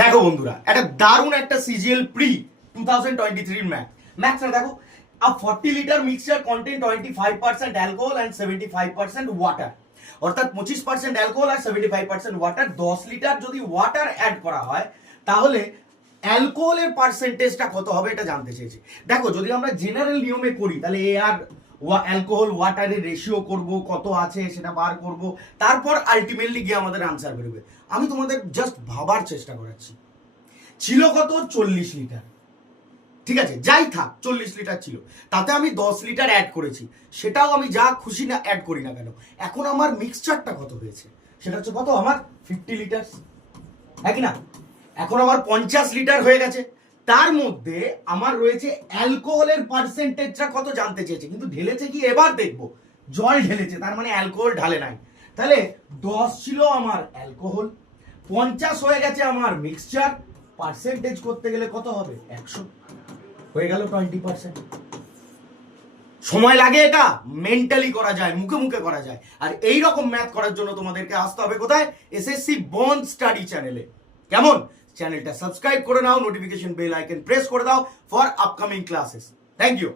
দেখো বন্ধুরা, একটা দারুণ একটা সিজিএল প্রি 2023 ম্যাথটা দেখো। A 40 litre mixture contain 25% alcohol and 75% water, অর্থাৎ 25% অ্যালকোহল আর 75% ওয়াটার। 10 লিটার যদি ওয়াটার অ্যাড করা হয় তাহলে অ্যালকোহলের পার্সেন্টেজটা কত হবে এটা জানতে চেয়েছি। দেখো, যদি আমরা জেনারেল নিয়মে করি তাহলে এ আর অ্যালকোহল ওয়াটারের রেশিও করব, কত আছে সেটা বার করব, তারপর আলটিমেটলি গিয়ে আমাদের আনসার বেরোবে। আমি তোমাদের জাস্ট ভাবার চেষ্টা করাচ্ছি। ছিল কত? 40 লিটার, ঠিক আছে, যাই থাক 40 লিটার ছিল, তাতে আমি 10 লিটার অ্যাড করেছি, সেটাও আমি যা খুশি না অ্যাড করি না কেন। এখন আমার মিক্সচারটা কত হয়েছে সেটা হচ্ছে কত, আমার 50 লিটার, হ্যাঁ কি না? এখন আমার 50 লিটার হয়ে গেছে, তার মধ্যে আমার রয়েছে অ্যালকোহলের পার্সেন্টেজটা কত জানতে চেয়েছে, কিন্তু ঢেলেছে কি এবার দেখবো, জল ঢেলেছে, তার মানে অ্যালকোহল ঢালে নাই। তাহলে 10 ছিল আমার অ্যালকোহল, 50 হয়ে গেছে আমার মিক্সচার, পার্সেন্টেজ করতে গেলে কত হবে? 100, হয়ে গেল 20%। সময় লাগে, এটা মেন্টালি করা যায়, মুখে মুখে করা যায়। আর এই রকম ম্যাথ করার জন্য তোমাদেরকে আসতে হবে কোথায়? এসএসসি বন্ড স্টাডি চ্যানেলে। কেমন? চ্যানেলটা সাবস্ক্রাইব করে নাও, নোটিফিকেশন বেল আইকন প্রেস করে দাও for upcoming classes. Thank you.